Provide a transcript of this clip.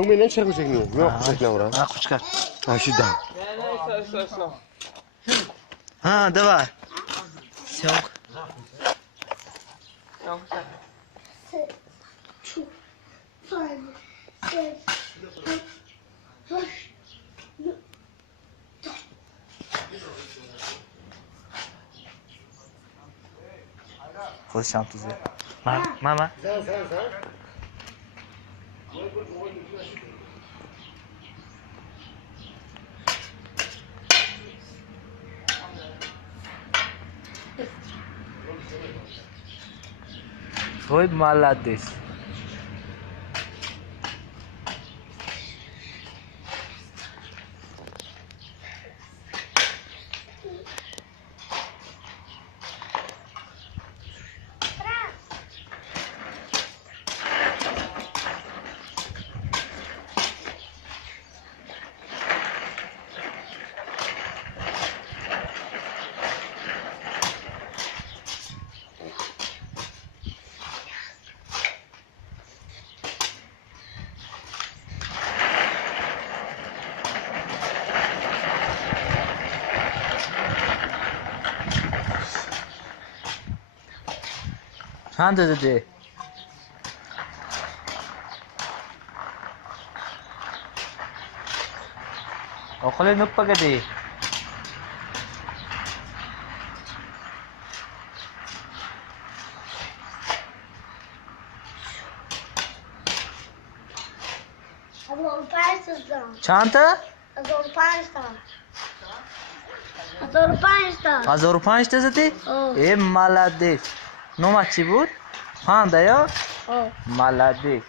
می‌بینن چرا کوچک نیست؟ نه کوچک نورا. ها کوچک. هشت ده. ها давай. Все. خودشم تو زیر. ماما. Ой, молодец. چند داده؟ آخه نپا کدی؟ چند تا؟ 1500 تا زدی؟ ای ملدی نومت چی بود؟ 5 یا؟ ملدی